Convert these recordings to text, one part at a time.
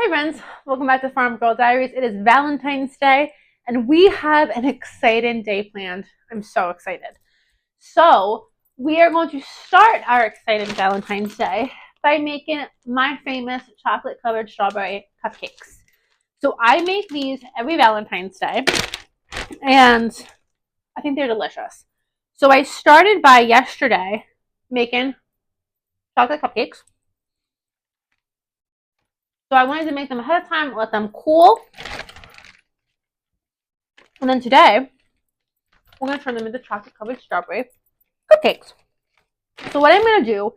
Hey friends, welcome back to Farm Girl Diaries. It is Valentine's Day and we have an exciting day planned. I'm so excited. So we are going to start our exciting Valentine's Day by making my famous chocolate covered strawberry cupcakes. So I make these every Valentine's Day and I think they're delicious. So I started by yesterday making chocolate cupcakes. So I wanted to make them ahead of time, let them cool. And then today, we're going to turn them into chocolate covered strawberry cupcakes. So what I'm going to do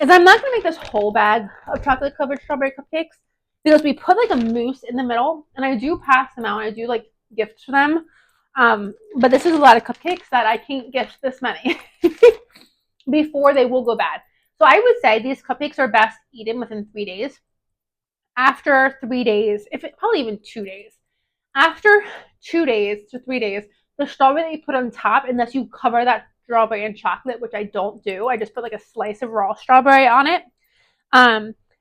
is I'm not going to make this whole bag of chocolate covered strawberry cupcakes because we put like a mousse in the middle and I do pass them out. I do like gifts for them. But this is a lot of cupcakes that I can't gift this many before they will go bad. So I would say these cupcakes are best eaten within 3 days. After 3 days, probably even 2 days. After 2 days to 3 days, the strawberry that you put on top, unless you cover that strawberry in chocolate, which I don't do, I just put like a slice of raw strawberry on it.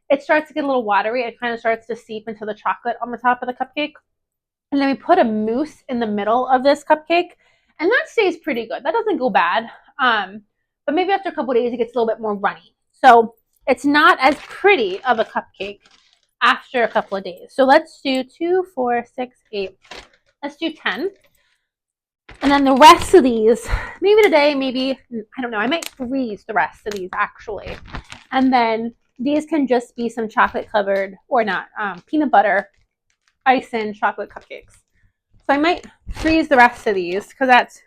It starts to get a little watery. It kind of starts to seep into the chocolate on the top of the cupcake. And then we put a mousse in the middle of this cupcake, and that stays pretty good. That doesn't go bad. But maybe after a couple days, it gets a little bit more runny. So it's not as pretty of a cupcake after a couple of days. So let's do 2, 4, 6, 8. Let's do 10. And then the rest of these, maybe today, maybe, I don't know, I might freeze the rest of these actually. And then these can just be some chocolate covered, or not, peanut butter icing chocolate cupcakes. So I might freeze the rest of these because that's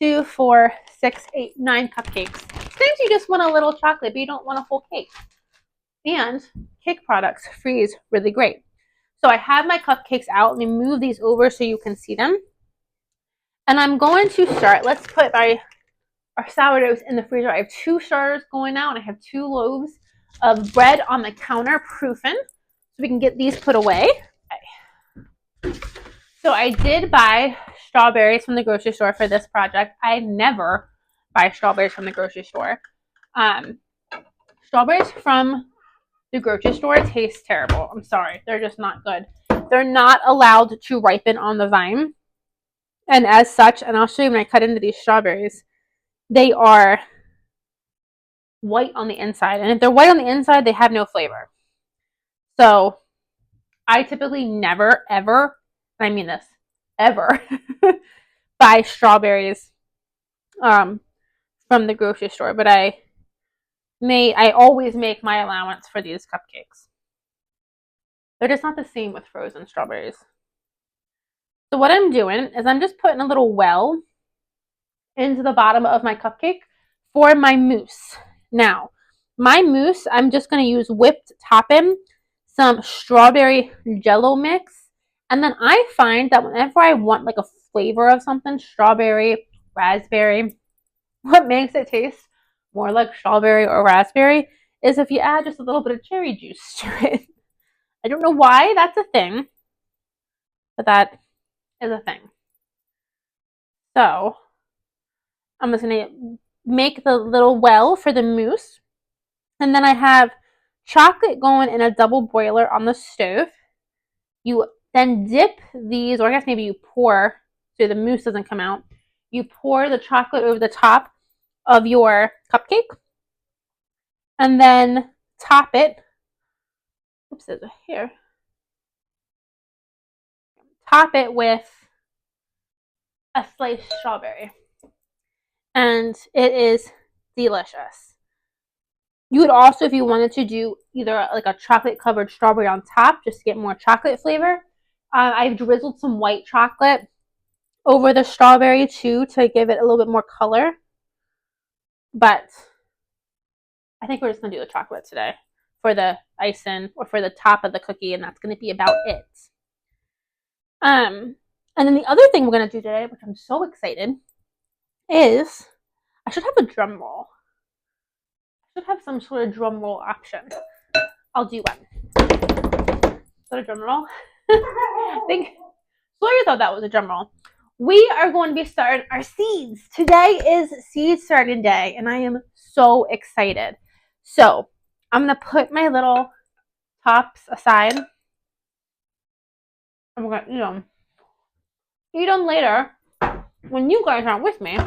2, 4, 6, 8, 9 cupcakes. Sometimes you just want a little chocolate, but you don't want a whole cake. And cake products freeze really great. So I have my cupcakes out. Let me move these over so you can see them. And I'm going to start. Let's put our sourdoughs in the freezer. I have 2 starters going now, and I have 2 loaves of bread on the counter proofing, so we can get these put away. Okay. So I did buy strawberries from the grocery store for this project. I never buy strawberries from the grocery store. Strawberries from the grocery store taste terrible. I'm sorry. They're just not good. They're not allowed to ripen on the vine. And as such, and I'll show you when I cut into these strawberries, they are white on the inside. And if they're white on the inside, they have no flavor. So I typically never, ever, I mean this, ever, buy strawberries from the grocery store. But I always make my allowance for these cupcakes. They're just not the same with frozen strawberries. So what I'm doing is I'm just putting a little well into the bottom of my cupcake for my mousse. Now, my mousse, I'm just going to use whipped topping, some strawberry jello mix, and then I find that whenever I want like a flavor of something, strawberry, raspberry, what makes it taste more like strawberry or raspberry is if you add just a little bit of cherry juice to it. I don't know why that's a thing, but that is a thing. So I'm just going to make the little well for the mousse. And then I have chocolate going in a double boiler on the stove. You then dip these, or I guess maybe you pour, so the mousse doesn't come out. You pour the chocolate over the top of your cupcake. And then top it. Oops, there's a hair. Top it with a sliced strawberry. And it is delicious. You would also, if you wanted to, do either like a chocolate covered strawberry on top just to get more chocolate flavor. I've drizzled some white chocolate over the strawberry too to give it a little bit more color. But I think we're just going to do the chocolate today for the icing or for the top of the cookie, and that's going to be about it. And then the other thing we're going to do today, which I'm so excited, is I should have a drum roll. I should have some sort of drum roll option. I'll do one. Is that a drum roll? I think Sawyer thought that was a drum roll. We are going to be starting our seeds. Today is seed starting day, and I am so excited. So I'm going to put my little tops aside. I'm gonna eat them. Eat them later when you guys aren't with me,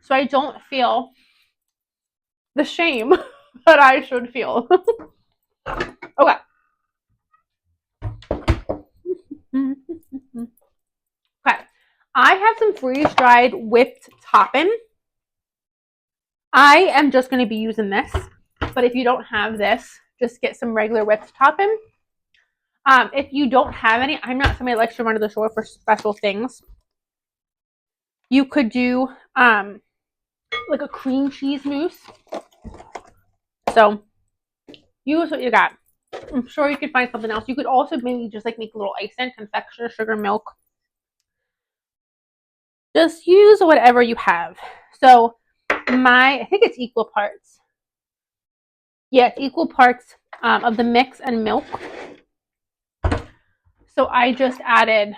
so I don't feel the shame that I should feel. Okay. Okay. I have some freeze-dried whipped topping. I am just going to be using this, but if you don't have this, just get some regular whipped topping. If you don't have any, I'm not somebody that likes to run to the store for special things. You could do like a cream cheese mousse. So use what you got. I'm sure you could find something else. You could also maybe just like make a little icing, confectioner, sugar, milk. Just use whatever you have. So I think it's equal parts. Yeah, it's equal parts of the mix and milk. So I just added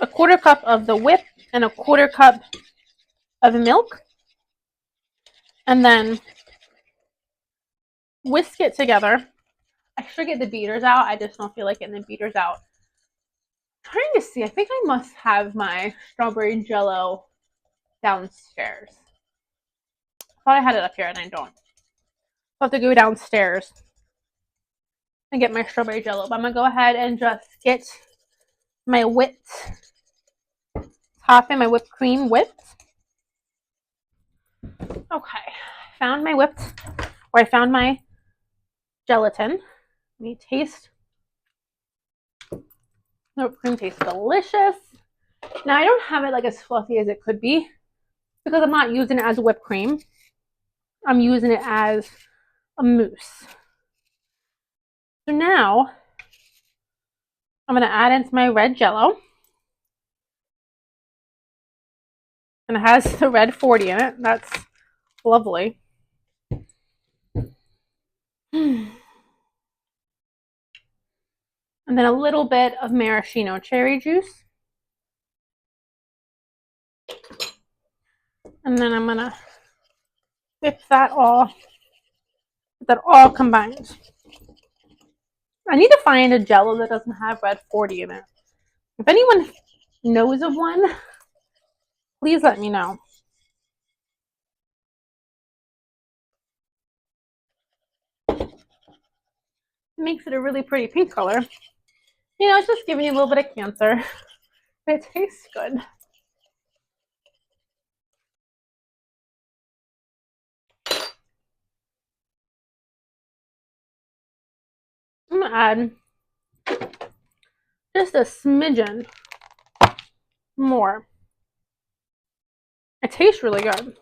a 1/4 cup of the whip and a 1/4 cup of milk. And then whisk it together. I should get the beaters out. I just don't feel like getting the beaters out. I'm trying to see. I think I must have my strawberry jello downstairs. I thought I had it up here and I don't. I'll have to go downstairs and get my strawberry jello. But I'm going to go ahead and just get my whipped topping, my whipped cream whipped. Okay. Found my whipped, or I found my gelatin. Let me taste. The whipped cream tastes delicious. Now I don't have it like as fluffy as it could be because I'm not using it as whipped cream. I'm using it as a mousse. So now I'm going to add in my red jello. And it has the red 40 in it. That's lovely. And then a little bit of maraschino cherry juice. And then I'm going to whip that all, get that all combined. I need to find a jello that doesn't have red 40 in it. If anyone knows of one, please let me know. It makes it a really pretty pink color. You know, it's just giving you a little bit of cancer. But it tastes good. I'm going to add just a smidgen more. It tastes really good.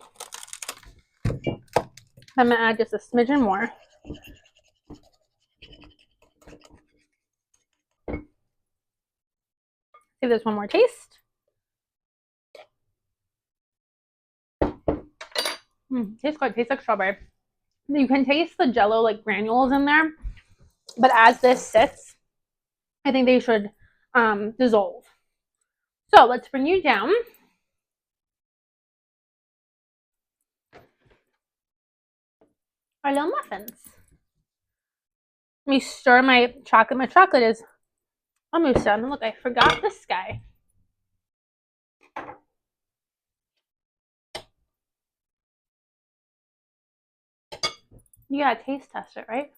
I'm going to add just a smidgen more. Give this one more taste. Tastes good. Tastes like strawberry. You can taste the jello like granules in there, but as this sits, I think they should dissolve. So let's bring you down. Our little muffins. Let me stir my chocolate. My chocolate is almost done. Look, I forgot this guy. You gotta taste test it, right?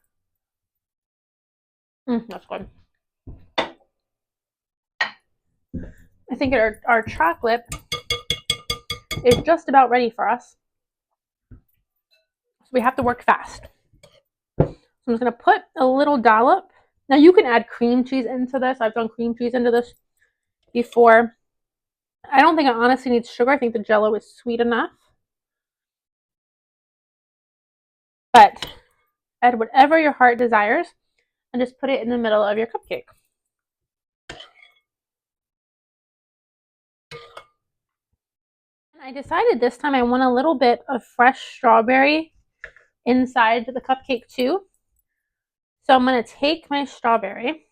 That's good. I think our chocolate is just about ready for us. So we have to work fast. So I'm just gonna put a little dollop. Now you can add cream cheese into this. I've done cream cheese into this before. I don't think it honestly needs sugar. I think the jello is sweet enough. But add whatever your heart desires and just put it in the middle of your cupcake. And I decided this time I want a little bit of fresh strawberry inside the cupcake too. So I'm going to take my strawberry.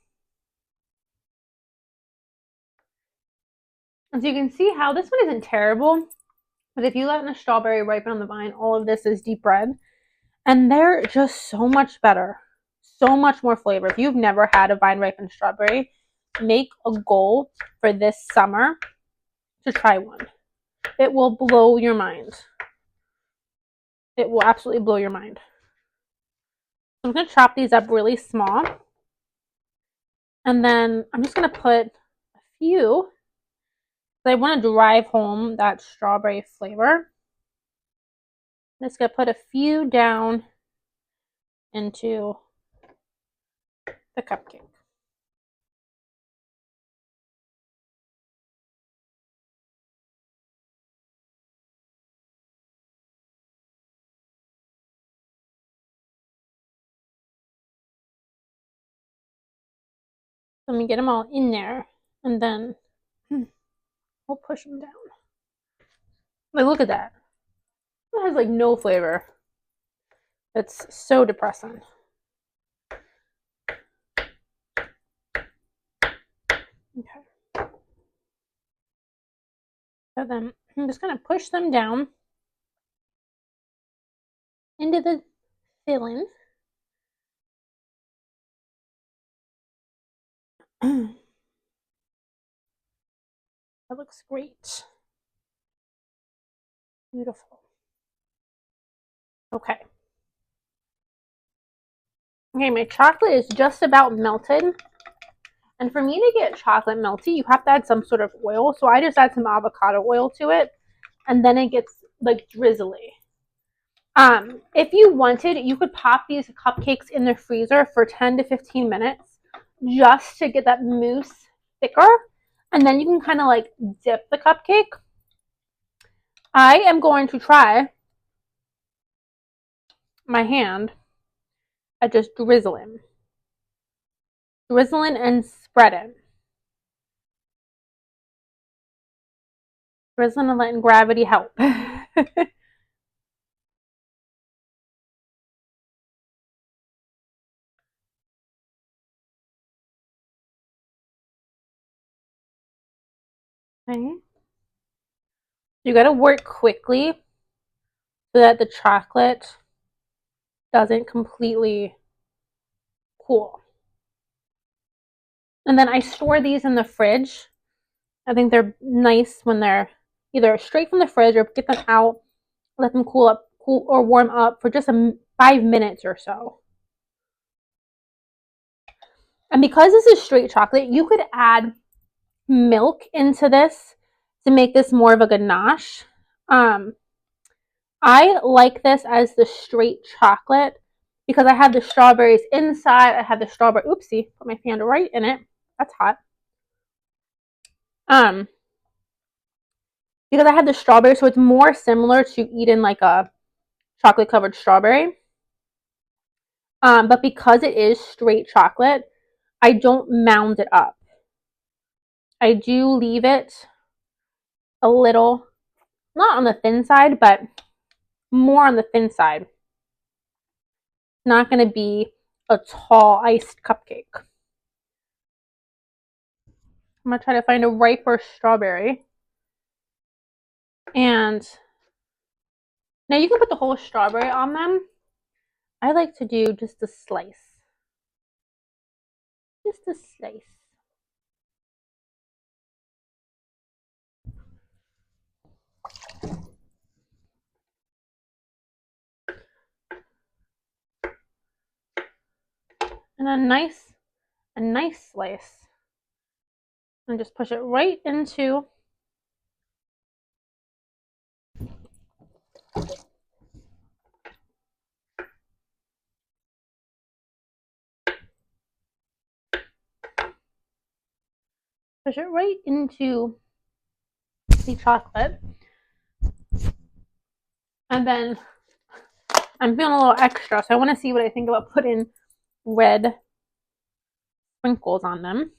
And so you can see how this one isn't terrible. But if you let the strawberry ripen on the vine, all of this is deep red. And they're just so much better. so much more flavor. If you've never had a vine ripened strawberry, make a goal for this summer to try one. It will blow your mind. It will absolutely blow your mind. I'm going to chop these up really small. And then I'm just going to put a few. I want to drive home that strawberry flavor. I'm just going to put a few down into the cupcake. Let me get them all in there, and then we'll push them down. Like, look at that. It has like no flavor. It's so depressing. Okay. So then I'm just going to push them down into the filling. That looks great. Beautiful. Okay. Okay, my chocolate is just about melted. And for me to get chocolate melty, you have to add some sort of oil. So I just add some avocado oil to it. And then it gets like drizzly. If you wanted, you could pop these cupcakes in the freezer for 10 to 15 minutes just to get that mousse thicker. And then you can kind of like dip the cupcake. I am going to try my hand at just drizzling and spreading. Drizzling and letting gravity help. Okay. You got to work quickly so that the chocolate doesn't completely cool. And then I store these in the fridge. I think they're nice when they're either straight from the fridge or get them out, let them cool or warm up for just 5 minutes or so. And because this is straight chocolate, you could add milk into this to make this more of a ganache. I like this as the straight chocolate because I have the strawberries inside. I have the strawberry, oopsie, put my hand right in it. That's hot. Because I have the strawberry, so it's more similar to eating like a chocolate covered strawberry. But because it is straight chocolate, I don't mound it up. I do leave it a little, not on the thin side, but more on the thin side. It's not going to be a tall iced cupcake. I'm going to try to find a riper strawberry. And now you can put the whole strawberry on them. I like to do just a slice. Just a slice. And a nice slice. And just push it right into the chocolate. And then I'm feeling a little extra, so I want to see what I think about putting red sprinkles on them,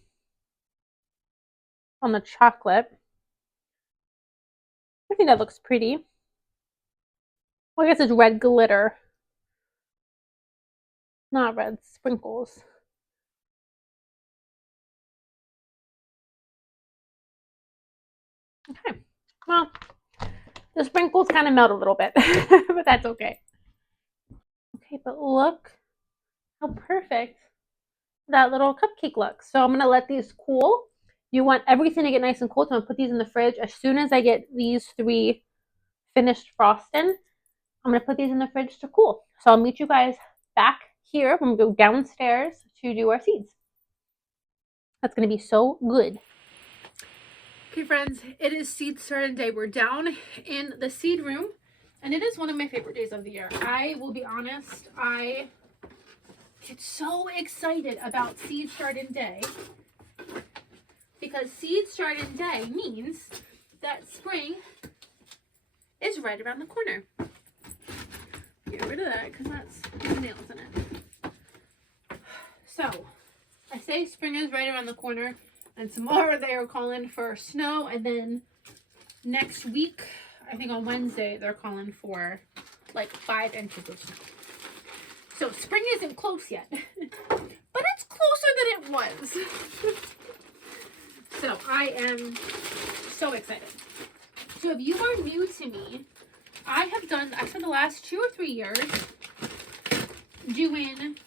on the chocolate. I think that looks pretty. Well, I guess it's red glitter, not red sprinkles. Okay, well, the sprinkles kind of melt a little bit, but that's okay. Okay, but look how perfect that little cupcake looks. So I'm going to let these cool. You want everything to get nice and cool, so I'm going to put these in the fridge. As soon as I get these 3 finished frosting, I'm going to put these in the fridge to cool. So I'll meet you guys back here when we go downstairs to do our seeds. That's going to be so good. Okay, friends, it is seed starting day. We're down in the seed room, and it is one of my favorite days of the year. I will be honest, I get so excited about seed starting day because seed starting day means that spring is right around the corner. Get rid of that because that's nails in it. So, I say spring is right around the corner, and tomorrow they are calling for snow, and then next week, I think on Wednesday, they're calling for like 5 inches of snow. So spring isn't close yet, but it's closer than it was. So I am so excited. So if you are new to me, I spent the last 2 or 3 years doing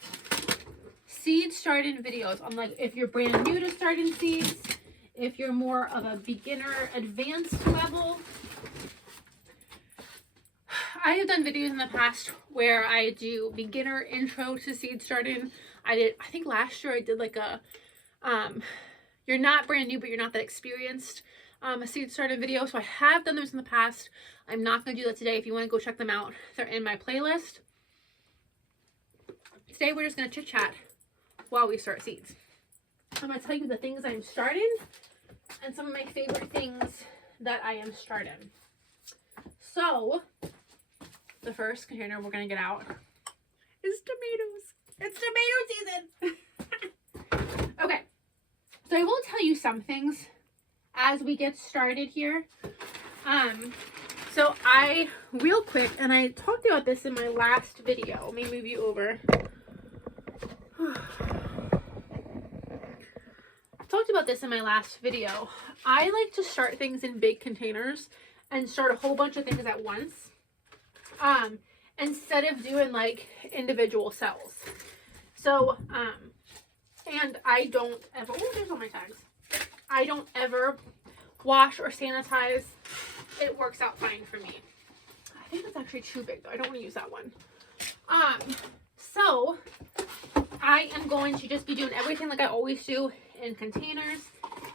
seed starting videos on, like, if you're brand new to starting seeds, if you're more of a beginner advanced level. I have done videos in the past where I do beginner intro to seed starting. I think last year I did like a you're not brand new but you're not that experienced a seed starting video. So I have done those in the past. I'm not going to do that today. If you want to go check them out, they're in my playlist. Today we're just going to chit chat while we start seeds. I'm going to tell you the things I'm starting and some of my favorite things that I am starting. So the first container we're going to get out is tomatoes. It's tomato season. Okay. So I will tell you some things as we get started here. So real quick, and I talked about this in my last video. Let me move you over. Talked about this in my last video. I like to start things in big containers and start a whole bunch of things at once. Instead of doing like individual cells. So, and I don't ever, oh, there's all my tags. I don't ever wash or sanitize. It works out fine for me. I think it's actually too big though. I don't want to use that one. So I am going to just be doing everything like I always do in containers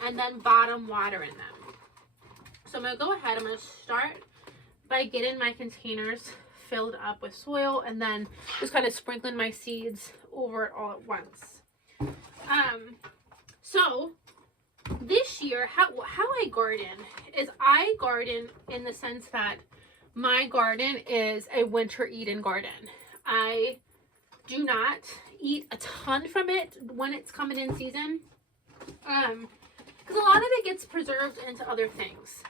and then bottom water in them. So I'm going to go ahead. I'm going to start by getting my containers filled up with soil and then just kind of sprinkling my seeds over it all at once. So this year, how I garden is I garden in the sense that my garden is a winter eating garden. I do not eat a ton from it when it's coming in season, because a lot of it gets preserved into other things.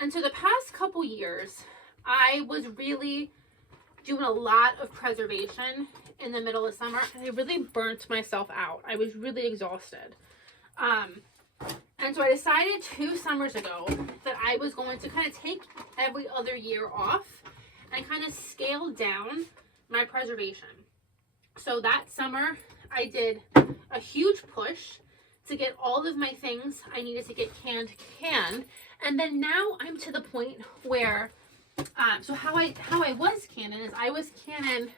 And so the past couple years, I was really doing a lot of preservation in the middle of summer, and I really burnt myself out. I was really exhausted. And so I decided 2 summers ago that I was going to kind of take every other year off and kind of scale down my preservation. So that summer, I did a huge push to get all of my things I needed to get canned. And then now I'm to the point where, so how I was canning is I was canning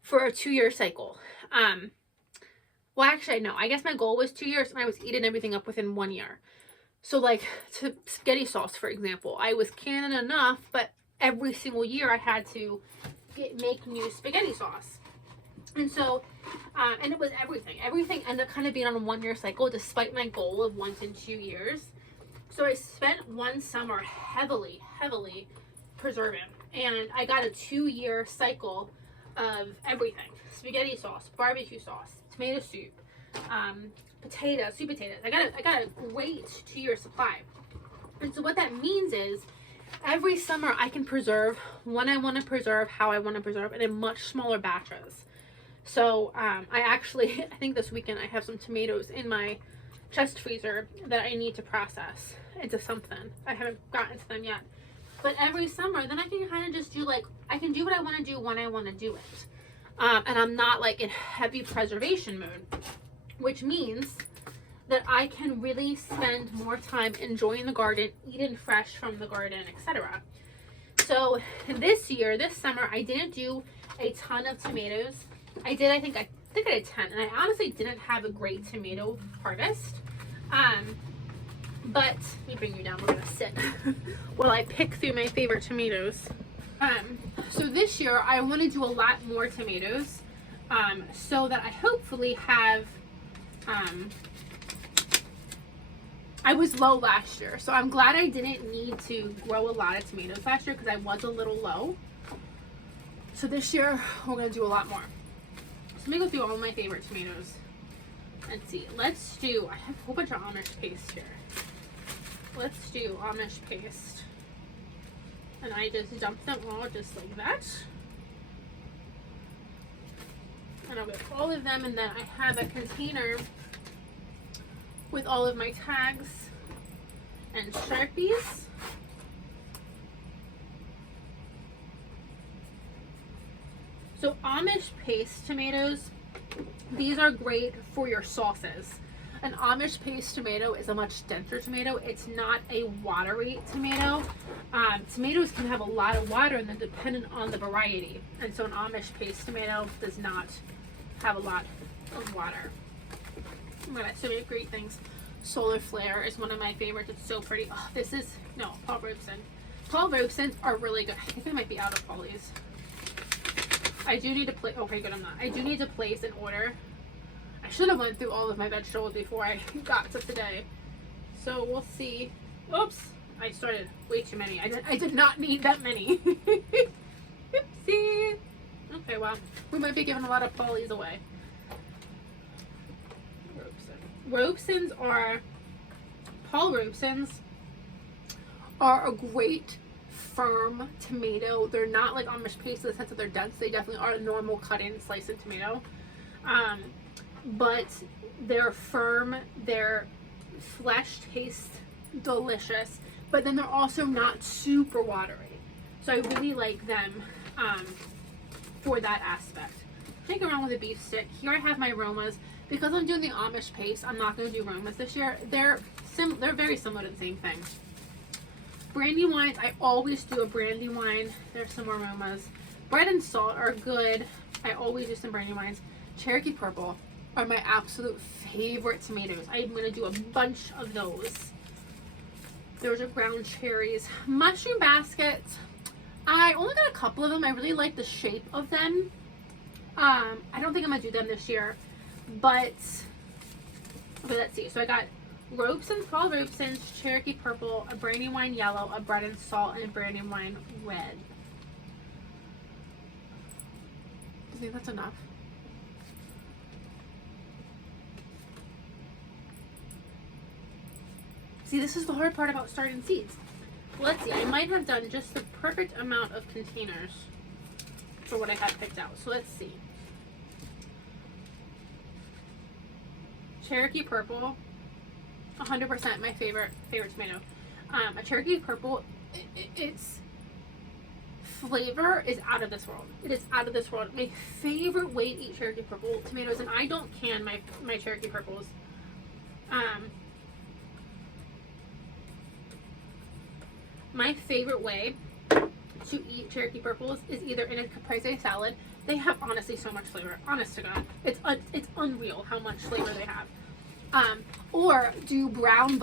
for a 2-year cycle. Well, actually, no. I guess my goal was 2 years, and I was eating everything up within 1 year. So, like, to spaghetti sauce, for example, I was canning enough, but every single year I had to make new spaghetti sauce. And so, and it was everything. Everything ended up kind of being on a 1-year cycle, despite my goal of 1 to 2 years. So I spent one summer heavily preserving, and I got a 2-year cycle of everything: spaghetti sauce, barbecue sauce, tomato soup, sweet potatoes. I got a great 2-year supply. And so what that means is every summer I can preserve when I want to preserve, how I want to preserve, and in much smaller batches. So I think this weekend I have some tomatoes in my chest freezer that I need to process into something. I haven't gotten to them yet. But every summer, then I can kind of just do, like, I can do what I want to do when I want to do it. and I'm not like in heavy preservation mode, which means that I can really spend more time enjoying the garden, eating fresh from the garden, etc. So this summer, I didn't do a ton of tomatoes. I think I did 10, and I honestly didn't have a great tomato harvest. But let me bring you down. We're gonna sit while I pick through my favorite tomatoes. So this year I want to do a lot more tomatoes, so that I hopefully have. I was low last year, so I'm glad I didn't need to grow a lot of tomatoes last year because I was a little low. So this year we're gonna do a lot more. So let me go through all my favorite tomatoes. Let's see. Let's do. I have a whole bunch of Amish paste here. Let's do Amish paste. And I just dump them all just like that. And I'll get all of them, and then I have a container with all of my tags and Sharpies. So Amish paste tomatoes, these are great for your sauces. An Amish paste tomato is a much denser tomato. It's not a watery tomato. Tomatoes can have a lot of water, and then dependent on the variety. And so an Amish paste tomato does not have a lot of water. Oh my god, so many great things. Solar Flare is one of my favorites. It's so pretty. Oh, this is, no, Paul Robeson. Paul Robesons are really good. I think I might be out of Polly's. I do need to place, okay, good, I'm not. I do need to place an order. I should have went through all of my vegetables before I got to today. So we'll see. Oops, I started way too many. I did not need that many. Oopsie. Okay, well, we might be giving a lot of Polly's away. Robesons are, Paul Robesons are a great firm tomato. They're not like Amish paste in the sense that they're dense. They definitely are a normal cut-in sliced tomato. But they're firm, their flesh tastes delicious, but then they're also not super watery. So I really like them for that aspect. Take around with a beef stick. Here I have my Romas. Because I'm doing the Amish paste, I'm not going to do Romas this year. They're very similar to the same thing. Brandy wines, I always do a brandy wine. There's some more Romas. Bread and salt are good. I always do some brandy wines. Cherokee Purple are my absolute favorite tomatoes. I'm going to do a bunch of those. Those are ground cherries. Mushroom baskets, I only got a couple of them. I really like the shape of them. I don't think I'm going to do them this year. But, okay, let's see. So I got Robesons, Paul Robesons, Cherokee Purple, a brandy wine yellow, a bread and salt, and a brandy wine red. Do you think that's enough? See, this is the hard part about starting seeds. Let's see. I might have done just the perfect amount of containers for what I had picked out. So let's see. Cherokee Purple, 100% my favorite tomato. A Cherokee Purple, its flavor is out of this world. It is out of this world. My favorite way to eat Cherokee Purple tomatoes, and I don't can my Cherokee Purples. My favorite way to eat Cherokee Purples is either in a caprese salad. They have honestly so much flavor. Honest to God, it's unreal how much flavor they have. Or do brown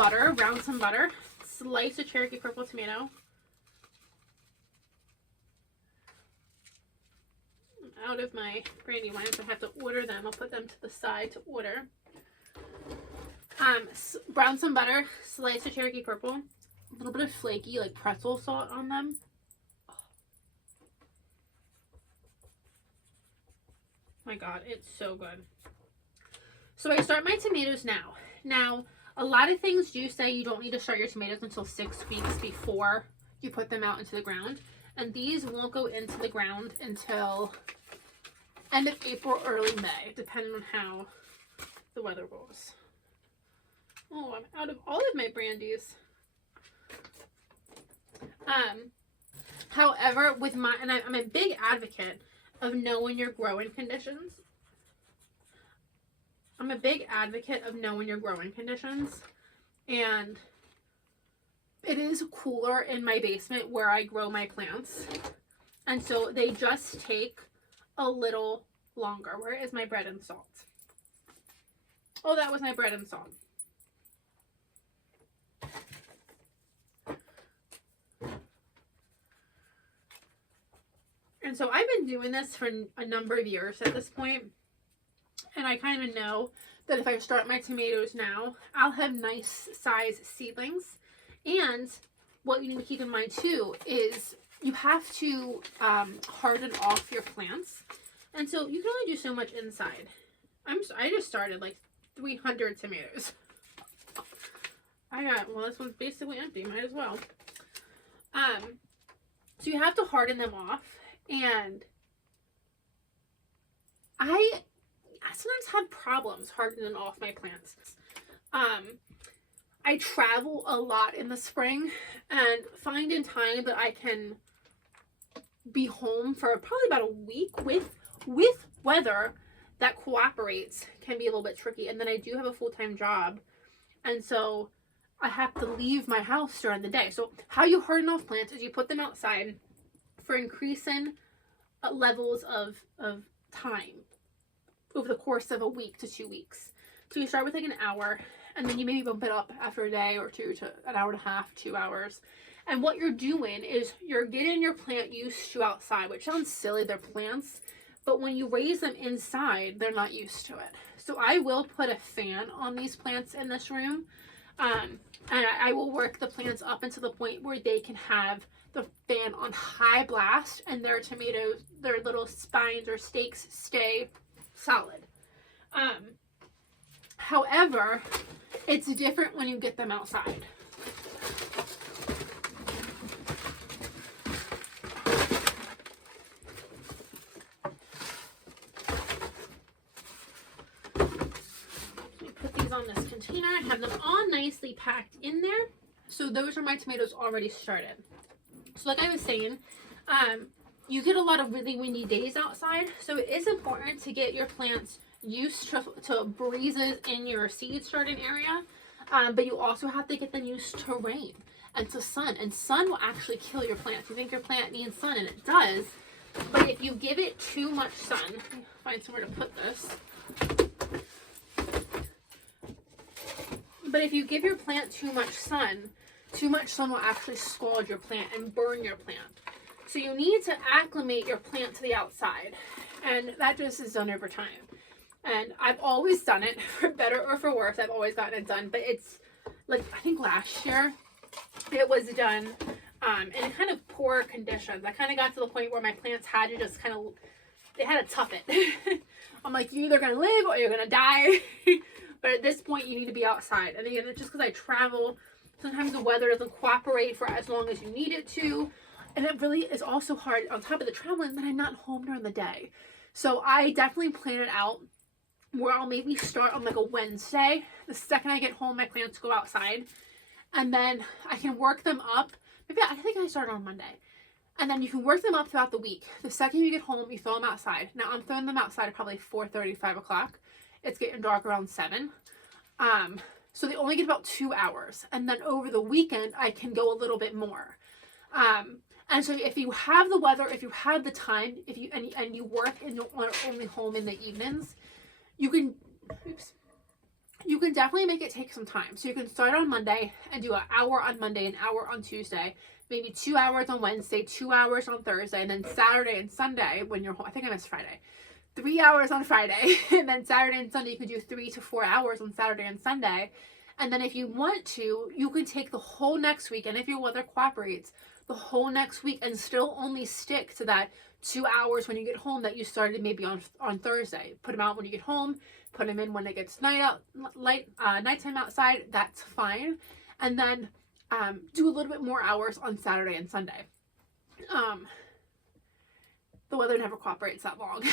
some butter, slice a Cherokee Purple tomato. I'm out of my brandy wines. I have to order them. I'll put them to the side to order. Brown some butter, slice a Cherokee Purple, a little bit of flaky like pretzel salt on them. My God, it's so good. So I start my tomatoes now. Now, a lot of things do say you don't need to start your tomatoes until 6 weeks before you put them out into the ground. And these won't go into the ground until end of April, early May, depending on how the weather goes. Oh, I'm out of all of my brandies. However, with my, and I'm a big advocate of knowing your growing conditions. I'm a big advocate of knowing your growing conditions, and it is cooler in my basement where I grow my plants, and so they just take a little longer. Where is my bread and salt? Oh, that was my bread and salt. And so I've been doing this for a number of years at this point, and I kind of know that if I start my tomatoes now, I'll have nice size seedlings. And what you need to keep in mind too is you have to harden off your plants, and so you can only do so much inside. I just started like 300 tomatoes. Well, this one's basically empty, might as well. So you have to harden them off, and I sometimes have problems hardening off my plants. I travel a lot in the spring, and finding time that I can be home for probably about a week with weather that cooperates can be a little bit tricky. And then I do have a full-time job, and so I have to leave my house during the day. So how you harden off plants is you put them outside for increasing levels of time over the course of a week to 2 weeks. So you start with like an hour, and then you maybe bump it up after a day or two to an hour and a half, 2 hours. And what you're doing is you're getting your plant used to outside, which sounds silly, they're plants, but when you raise them inside, they're not used to it. So I will put a fan on these plants in this room, and I will work the plants up until the point where they can have the fan on high blast, and their tomatoes, their little spines or stakes stay solid. However, it's different when you get them outside. Put these on this container and have them all nicely packed in there. So those are my tomatoes already started. So like I was saying, you get a lot of really windy days outside, so it is important to get your plants used to breezes in your seed starting area, but you also have to get them used to rain and to sun, and sun will actually kill your plant. If you think your plant needs sun, and it does, but if you give it too much sun, let me find somewhere to put this, but if you give your plant too much sun will actually scald your plant and burn your plant. So you need to acclimate your plant to the outside, and that just is done over time. And I've always done it, for better or for worse, I've always gotten it done. But it's like, I think last year it was done in kind of poor conditions. I kind of got to the point where my plants had to just they had to tough it. I'm like, you're either going to live or you're going to die. But at this point, you need to be outside. And again, it's just because I travel, sometimes the weather doesn't cooperate for as long as you need it to. And it really is also hard on top of the traveling that I'm not home during the day. So I definitely plan it out where I'll maybe start on like a Wednesday. The second I get home, my plants go outside. And then I can work them up. Maybe I think I started on Monday. And then you can work them up throughout the week. The second you get home, you throw them outside. Now I'm throwing them outside at probably 4:30, 5 o'clock. It's getting dark around 7. So they only get about 2 hours. And then over the weekend, I can go a little bit more. And so if you have the weather, if you have the time, if you and you work and you're only home in the evenings, you can definitely make it take some time. So you can start on Monday and do an hour on Monday, an hour on Tuesday, maybe 2 hours on Wednesday, 2 hours on Thursday, and then Saturday and Sunday when you're home. I think I missed Friday. 3 hours on Friday, and then Saturday and Sunday you can do 3 to 4 hours on Saturday and Sunday. And then if you want to, you can take the whole next week, and if your weather cooperates, the whole next week, and still only stick to that 2 hours when you get home that you started maybe on Thursday. Put them out when you get home, put them in when it gets nighttime outside, that's fine. And then do a little bit more hours on Saturday and Sunday. The weather never cooperates that long.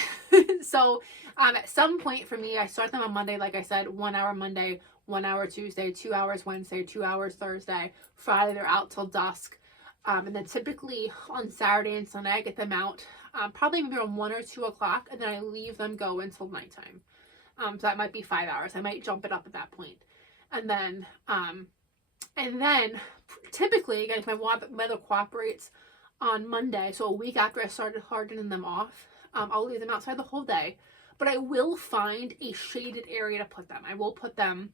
So at some point for me, I start them on Monday, like I said, 1 hour Monday, 1 hour Tuesday, 2 hours Wednesday, 2 hours Thursday. Friday they're out till dusk. And then typically on Saturday and Sunday, I get them out probably maybe around 1 or 2 o'clock, and then I leave them go until nighttime. So that might be 5 hours. I might jump it up at that point. And then, typically, again, if my weather cooperates on Monday, so a week after I started hardening them off, I'll leave them outside the whole day. But I will find a shaded area to put them. I will put them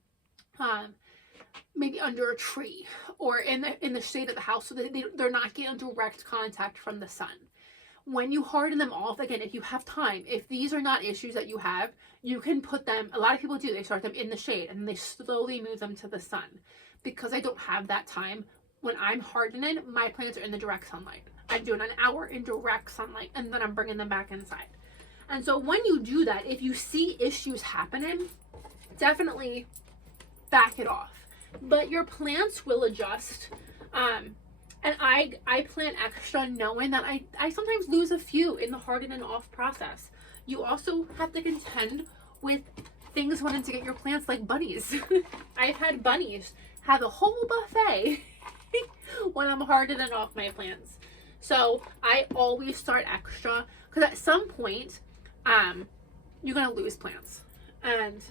maybe under a tree or in the shade of the house so that they're not getting direct contact from the sun. When you harden them off, again, if you have time, if these are not issues that you have, you can put them, a lot of people do, they start them in the shade and they slowly move them to the sun. Because I don't have that time, when I'm hardening, my plants are in the direct sunlight. I'm doing an hour in direct sunlight and then I'm bringing them back inside. And so when you do that, if you see issues happening, definitely back it off. But your plants will adjust. And I plant extra knowing that I sometimes lose a few in the hardening off process. You also have to contend with things wanting to get your plants, like bunnies. I've had bunnies have a whole buffet when I'm hardening off my plants. So I always start extra because at some point you're going to lose plants. And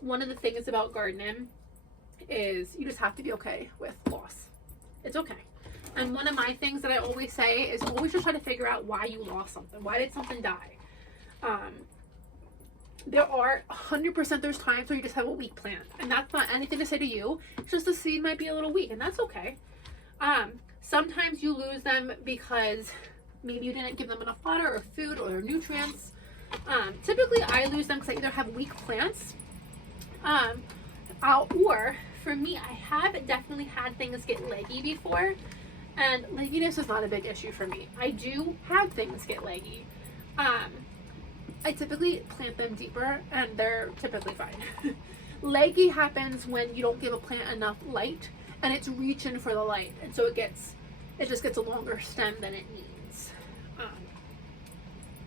one of the things about gardening is you just have to be okay with loss. It's okay. And one of my things that I always say is always just try to figure out why you lost something. Why did something die? There are 100% there's times where you just have a weak plant. And that's not anything to say to you. It's just the seed might be a little weak and that's okay. Sometimes you lose them because maybe you didn't give them enough water or food or nutrients. Typically I lose them because I either have weak plants or for me, I have definitely had things get leggy before. And legginess is not a big issue for me. I do have things get leggy. I typically plant them deeper and they're typically fine. Leggy happens when you don't give a plant enough light and it's reaching for the light. And so it just gets a longer stem than it needs.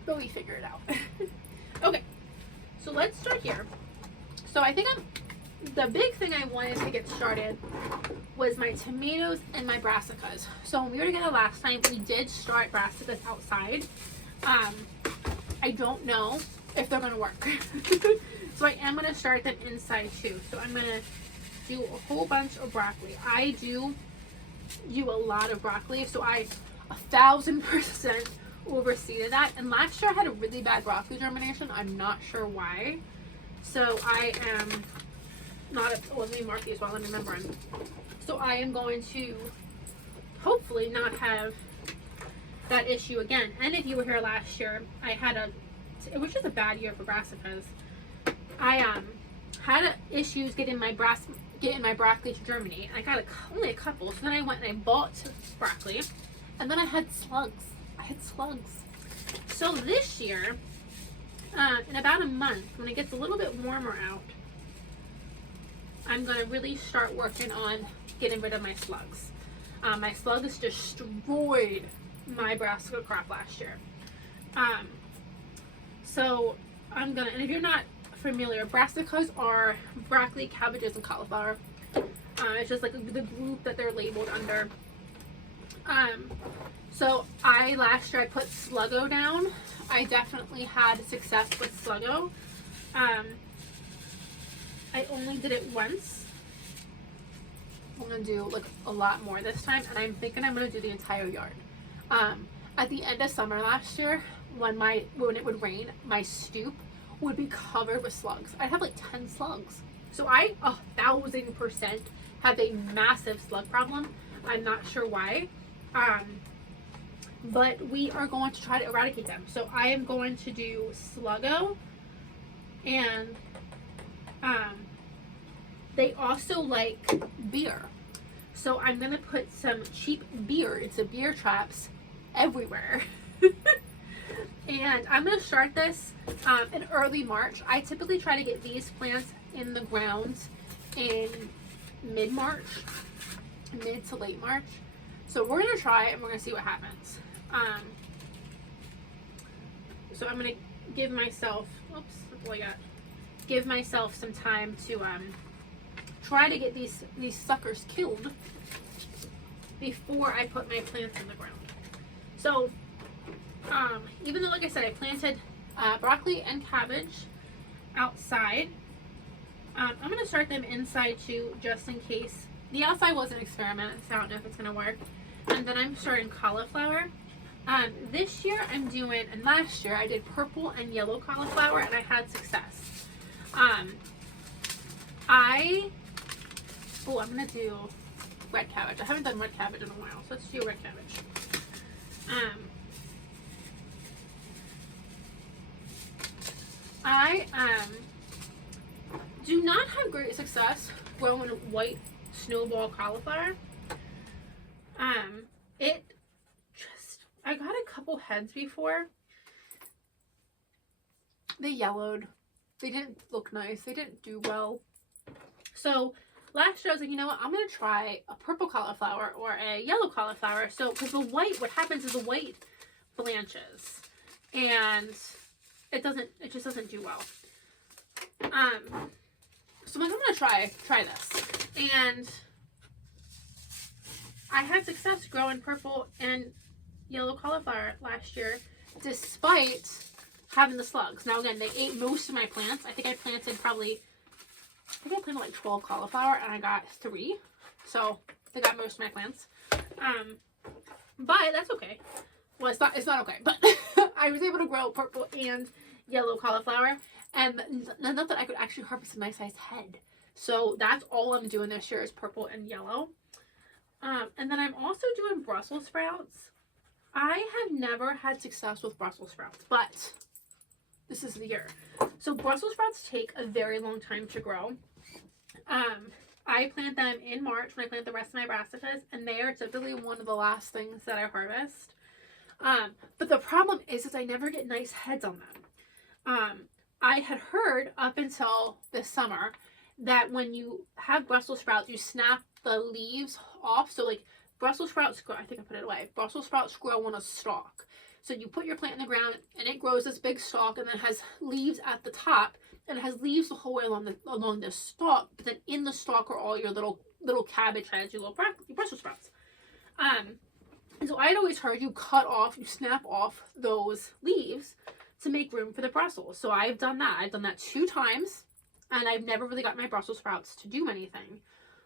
But we figure it out. Okay, so let's start here. So I think the big thing I wanted to get started was my tomatoes and my brassicas. So when we were together last time, we did start brassicas outside. I don't know if they're going to work. So I am going to start them inside too. So I'm going to do a whole bunch of broccoli. I do a lot of broccoli, so I 1000% overseeded that. And last year I had a really bad broccoli germination. I'm not sure why. So I am not, let me mark these while I'm remembering. So I am going to hopefully not have that issue again. And if you were here last year, it was just a bad year for brassicas. I had issues getting my broccoli to germinate. I got only a couple, so then I went and I bought broccoli, and then I had slugs. So this year, in about a month, when it gets a little bit warmer out, I'm going to really start working on getting rid of my slugs. My slugs destroyed my brassica crop last year. So I'm going to, and if you're not familiar, brassicas are broccoli, cabbages, and cauliflower. It's just like the group that they're labeled under. So last year I put Sluggo down. I definitely had success with Sluggo. I only did it once. I'm going to do like a lot more this time, and I'm thinking I'm going to do the entire yard. At the end of summer last year, when it would rain, my stoop would be covered with slugs. I'd have like 10 slugs. So I 1000% have a massive slug problem. I'm not sure why. But we are going to try to eradicate them. So I am going to do Sluggo, and they also like beer. So I'm going to put some cheap beer. It's a beer traps everywhere. And I'm going to start this in early March. I typically try to get these plants in the ground in mid-March, mid to late March. So we're going to try it and we're going to see what happens. So I'm going to give myself, give myself some time to try to get these suckers killed. before I put my plants in the ground. So even though, like I said, I planted broccoli and cabbage outside, I'm going to start them inside too, just in case. The outside was an experiment, so I don't know if it's going to work. And then I'm starting cauliflower. This year I'm doing, and last year I did purple and yellow cauliflower, and I had success. I'm going to do red cabbage. I haven't done red cabbage in a while, so let's do red cabbage. I do not have great success growing white snowball cauliflower. I got a couple heads before. They yellowed. They didn't look nice. They didn't do well. So last year I was like, you know what? I'm going to try a purple cauliflower or a yellow cauliflower. So, because the white, what happens is the white blanches and it just doesn't do well. So I'm like, I'm going to try this. And I had success growing purple and yellow cauliflower last year, despite having the slugs. Now again, they ate most of my plants. I think I planted like 12 cauliflower and I got 3. So they got most of my plants. But that's okay. Well, it's not okay, but I was able to grow purple and yellow cauliflower, and enough that I could actually harvest a nice sized head. So that's all I'm doing this year is purple and yellow. And then I'm also doing Brussels sprouts. I have never had success with Brussels sprouts, but this is the year. So Brussels sprouts take a very long time to grow. I plant them in March when I plant the rest of my brassicas, and they are typically one of the last things that I harvest. But the problem is I never get nice heads on them. I had heard up until this summer that when you have Brussels sprouts, you snap the leaves off. So like Brussels sprouts grow, I think I put it away. Brussels sprouts grow on a stalk. So you put your plant in the ground and it grows this big stalk, and then it has leaves at the top, and it has leaves the whole way along the stalk. But then in the stalk are all your little cabbage heads, your little Brussels sprouts. And so I'd always heard you snap off those leaves to make room for the Brussels. So I've done that. I've done that 2 times, and I've never really got my Brussels sprouts to do anything.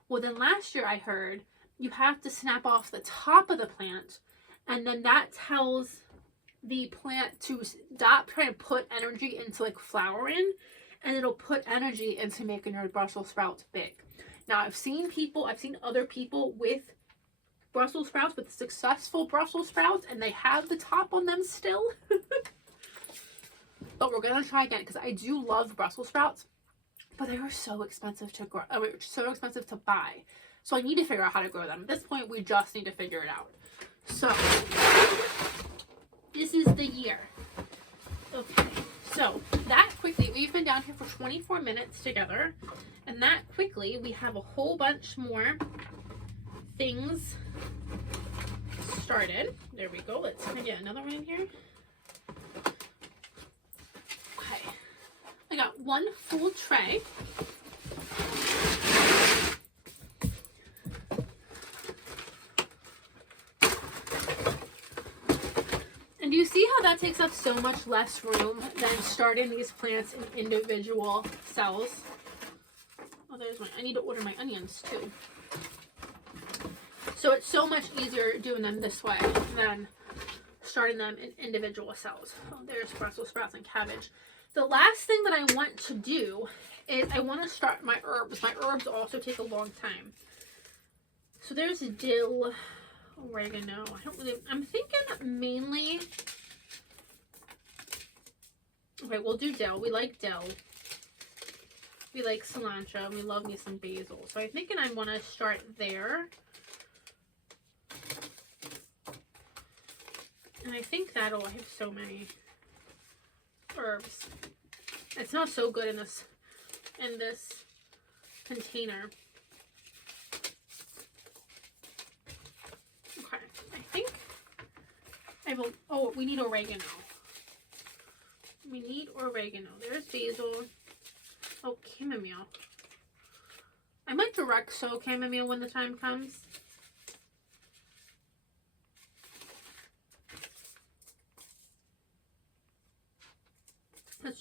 Well, then last year I heard you have to snap off the top of the plant, and then that tells the plant to stop trying to put energy into like flowering, and it'll put energy into making your Brussels sprouts big. Now I've seen other people with Brussels sprouts, with successful Brussels sprouts, and they have the top on them still. But we're gonna try again because I do love Brussels sprouts, but they are so expensive to grow. So expensive to buy. So I need to figure out how to grow them. At this point, we just need to figure it out. So this is the year. Okay. So that quickly, we've been down here for 24 minutes together, and that quickly we have a whole bunch more things started. There we go. Let's get another one in here. Okay. I got 1 full tray. And do you see how that takes up so much less room than starting these plants in individual cells? Oh, there's I need to order my onions too. So it's so much easier doing them this way than starting them in individual cells. Oh, there's Brussels sprouts and cabbage. The last thing that I want to do is I want to start my herbs. My herbs also take a long time. So there's dill, oregano. I'm thinking mainly, okay, we'll do dill. We like dill. We like cilantro. We love me some basil. So I'm thinking I want to start there. And I think I have so many herbs. It smells so good in this container. Okay, I think I will. Oh, we need oregano. We need oregano. There's basil. Oh, chamomile. I might direct sow chamomile when the time comes.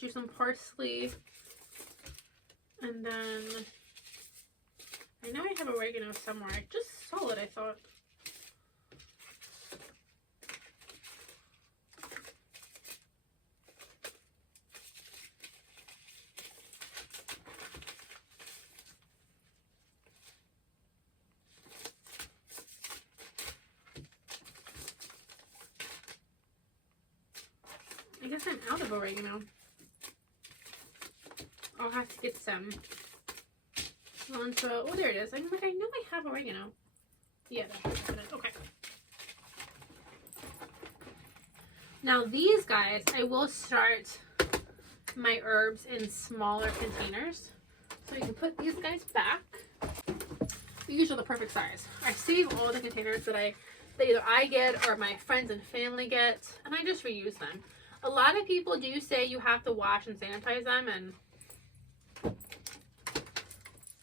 do some parsley. And then I know I have oregano somewhere. I just saw it, I thought. I guess I'm out of oregano. I'll have to get some. Cilantro. Oh, there it is. I'm like, I know I have oregano. Yeah, that's it. Okay. Now these guys, I will start my herbs in smaller containers. So you can put these guys back. These are the perfect size. I save all the containers that either I get or my friends and family get, and I just reuse them. A lot of people do say you have to wash and sanitize them, and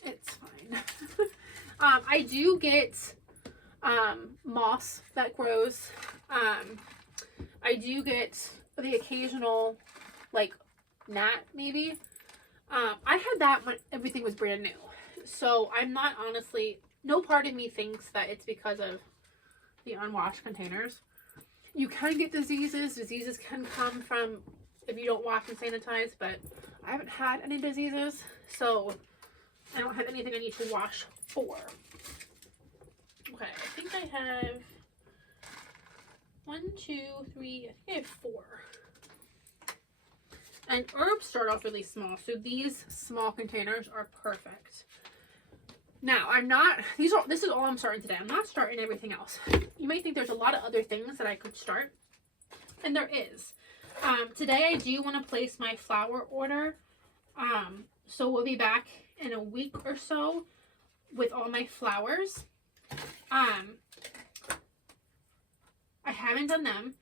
it's fine. I do get moss that grows. I do get the occasional, like, gnat, maybe. I had that when everything was brand new. So I'm not, honestly, no part of me thinks that it's because of the unwashed containers. You can get diseases. Diseases can come from if you don't wash and sanitize, but I haven't had any diseases, so I don't have anything I need to wash for. Okay, I think I have 1, 2, 3, I think I have 4. And herbs start off really small, so these small containers are perfect. Now, this is all I'm starting today. I'm not starting everything else. You might think there's a lot of other things that I could start, and there is. Today I do want to place my flower order. So we'll be back in a week or so with all my flowers. I haven't done them.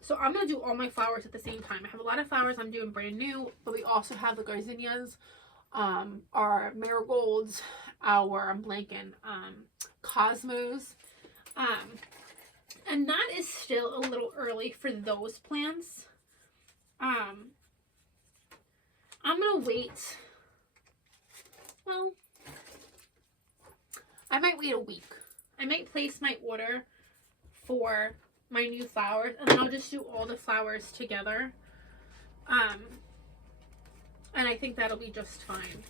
So I'm going to do all my flowers at the same time. I have a lot of flowers I'm doing brand new, but we also have the gardenias, our marigolds, I'm blanking, cosmos. And that is still a little early for those plants. I'm going to wait. Well, I might wait a week. I might place my order for my new flowers, and then I'll just do all the flowers together. And I think that'll be just fine.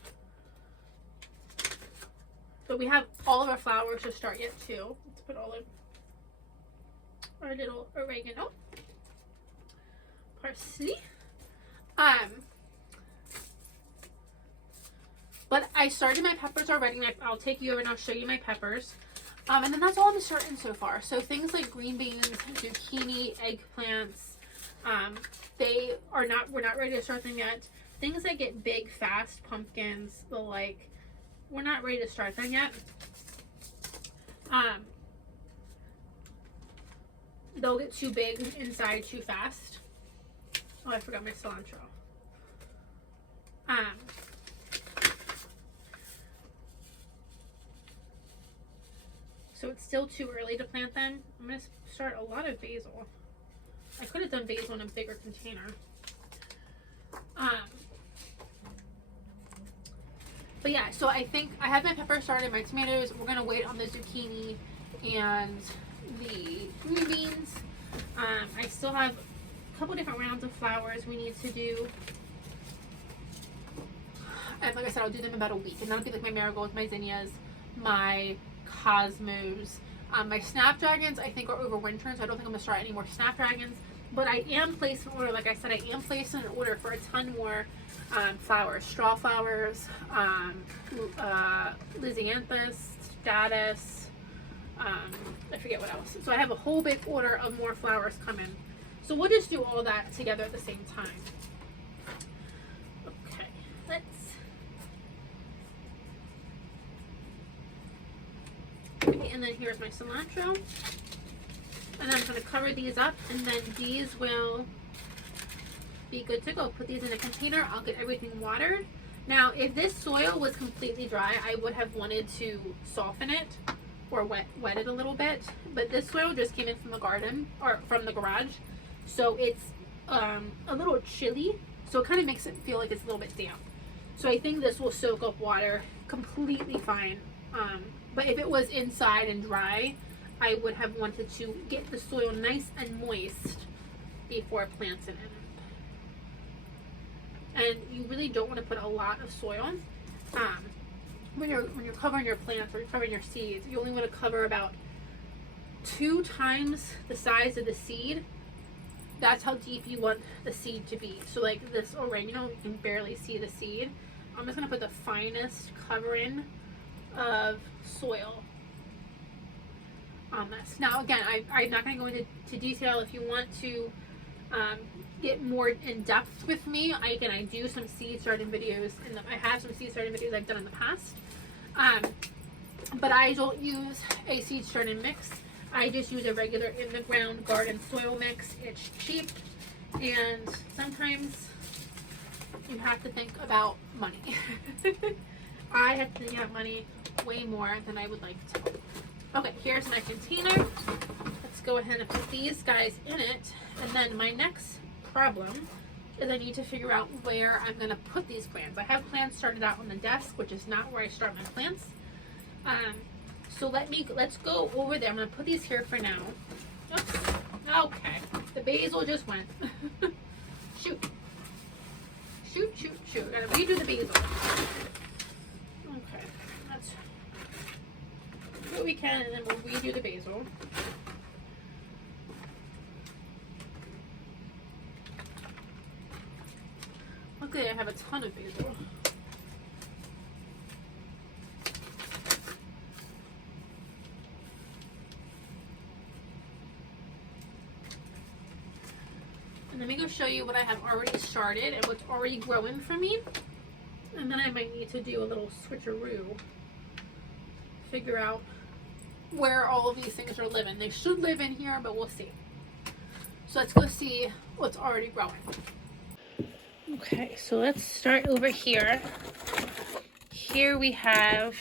But we have all of our flowers to start yet too. Let's put all of our little oregano, parsley. But I started my peppers already. I'll take you over and I'll show you my peppers. And then that's all I'm starting so far. So things like green beans, zucchini, eggplants, we're not ready to start them yet. Things that get big fast, pumpkins, we're not ready to start them yet. They'll get too big inside too fast. Oh, I forgot my cilantro. So it's still too early to plant them. I'm going to start a lot of basil. I could have done basil in a bigger container. But yeah, so I think I have my peppers started, my tomatoes. We're going to wait on the zucchini and the green beans. I still have a couple different rounds of flowers we need to do. And like I said, I'll do them in about a week. And that'll be like my marigolds, my zinnias, my cosmos. My snapdragons I think are overwintering, so I don't think I'm going to start any more snapdragons. But I am placing an order, like I said, I am placing an order for a ton more flowers. Straw flowers, Lysianthus, status, I forget what else. So I have a whole big order of more flowers coming. So we'll just do all that together at the same time. Okay, and then here's my cilantro. And I'm going to cover these up, and then these will be good to go. Put these in a container. I'll get everything watered. Now, if this soil was completely dry, I would have wanted to soften it or wet it a little bit. But this soil just came in from the garden or from the garage, so it's a little chilly. So it kind of makes it feel like it's a little bit damp. So I think this will soak up water completely fine. But if it was inside and dry, I would have wanted to get the soil nice and moist before planting it. And you really don't want to put a lot of soil. When you're covering your plants or you're covering your seeds, you only want to cover about 2 times the size of the seed. That's how deep you want the seed to be. So like this oregano, you can barely see the seed. I'm just going to put the finest covering of soil on this. Now again, I'm not going to go into detail. If you want to get more in depth with me, I do some seed starting videos, and I have some seed starting videos I've done in the past. But I don't use a seed starting mix. I just use a regular in the ground garden soil mix. It's cheap, and sometimes you have to think about money. I have to think about money way more than I would like to. Okay, here's my container. Let's go ahead and put these guys in it. And then my next problem is I need to figure out where I'm going to put these plants. I have plants started out on the desk, which is not where I start my plants. So let's go over there. I'm going to put these here for now. Oops. Okay. The basil just went. Shoot. Shoot, shoot, shoot. I gotta redo the basil. Okay. Let's do what we can, and then we'll redo the basil. Luckily, I have a ton of basil. And let me go show you what I have already started and what's already growing for me. And then I might need to do a little switcheroo. Figure out where all of these things are living. They should live in here, but we'll see. So let's go see what's already growing. Okay, so let's start over here. Here we have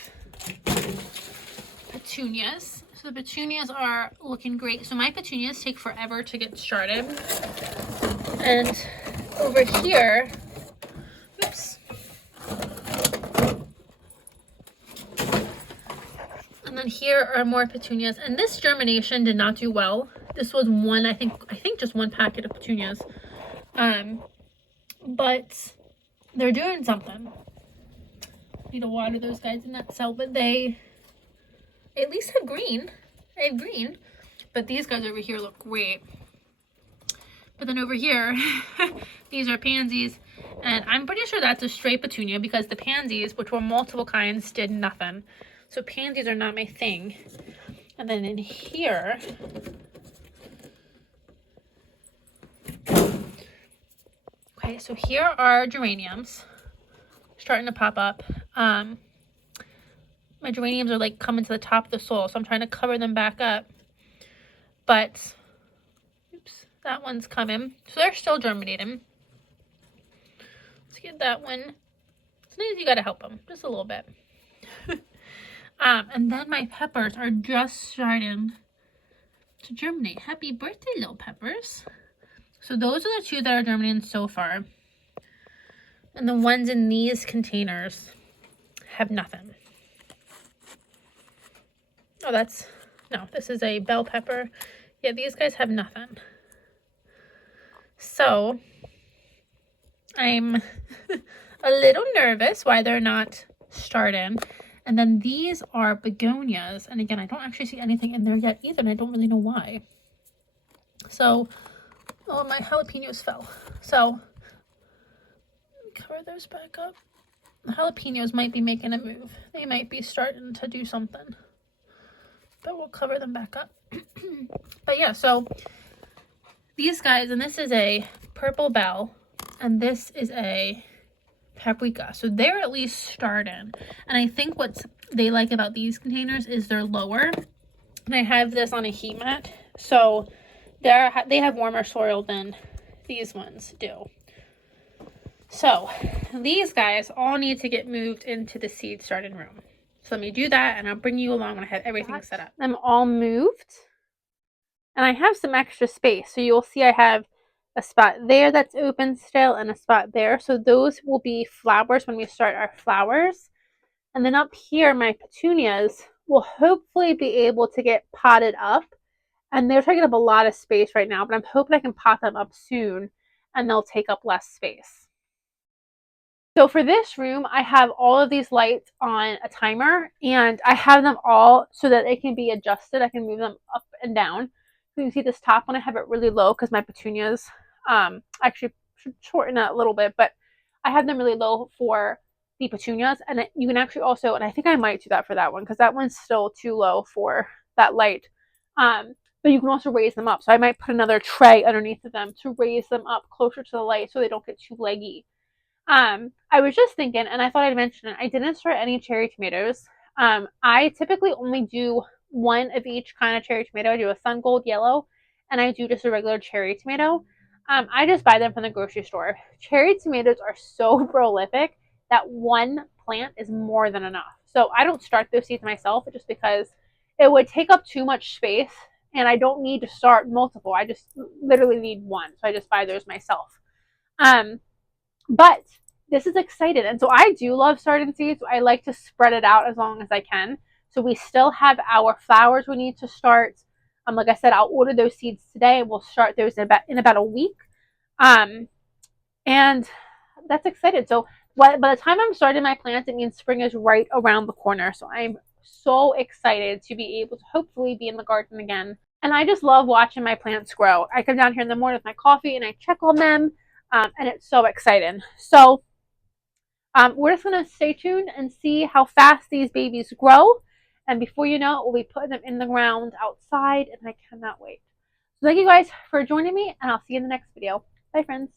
petunias. So the petunias are looking great. So my petunias take forever to get started. And over here, oops. And then here are more petunias. And this germination did not do well. This was one, I think just one packet of petunias. But they're doing something. Need to water those guys in that cell, but they at least have green. They have green. But these guys over here look great. But then over here, these are pansies. And I'm pretty sure that's a straight petunia because the pansies, which were multiple kinds, did nothing. So pansies are not my thing. And then in here, okay, so here are geraniums starting to pop up. My geraniums are like coming to the top of the soil, so I'm trying to cover them back up. But, oops, that one's coming. So they're still germinating. Let's get that one. Sometimes you gotta help them, just a little bit. And then my peppers are just starting to germinate. Happy birthday, little peppers. So those are the 2 that are germinating so far. And the ones in these containers have nothing. Oh, no, this is a bell pepper. Yeah, these guys have nothing. So I'm a little nervous why they're not starting. And then these are begonias. And again, I don't actually see anything in there yet either, and I don't really know why. So, oh, my jalapenos fell. So, cover those back up. The jalapenos might be making a move. They might be starting to do something. But we'll cover them back up. But yeah, so these guys, and this is a purple bell, and this is a paprika. So they're at least starting. And I think what they like about these containers is they're lower. And I have this on a heat mat. So they have warmer soil than these ones do. So these guys all need to get moved into the seed starting room. So let me do that, and I'll bring you along when I have everything set up. I'm all moved. And I have some extra space. So you'll see I have a spot there that's open still and a spot there. So those will be flowers when we start our flowers. And then up here, my petunias will hopefully be able to get potted up. And they're taking up a lot of space right now, but I'm hoping I can pot them up soon and they'll take up less space. So for this room, I have all of these lights on a timer, and I have them all so that they can be adjusted. I can move them up and down. So you can see this top one, I have it really low because my petunias actually should shorten that a little bit, but I have them really low for the petunias. And you can actually also, and I think I might do that for that one because that one's still too low for that light. But you can also raise them up. So I might put another tray underneath of them to raise them up closer to the light so they don't get too leggy. I was just thinking, and I thought I'd mention it, I didn't start any cherry tomatoes. I typically only do one of each kind of cherry tomato. I do a sun gold yellow, and I do just a regular cherry tomato. I just buy them from the grocery store. Cherry tomatoes are so prolific that one plant is more than enough. So I don't start those seeds myself just because it would take up too much space, and I don't need to start multiple. I just literally need one, so I just buy those myself. But this is exciting. And so I do love starting seeds. I like to spread it out as long as I can. So we still have our flowers we need to start. Like I said, I'll order those seeds today and we'll start those in about a week. And that's exciting. So by the time I'm starting my plants, it means spring is right around the corner. So I'm so excited to be able to hopefully be in the garden again. And I just love watching my plants grow. I come down here in the morning with my coffee and I check on them. And it's so exciting. So we're just going to stay tuned and see how fast these babies grow. And before you know it, we'll be putting them in the ground outside, and I cannot wait. So thank you guys for joining me, and I'll see you in the next video. Bye, friends.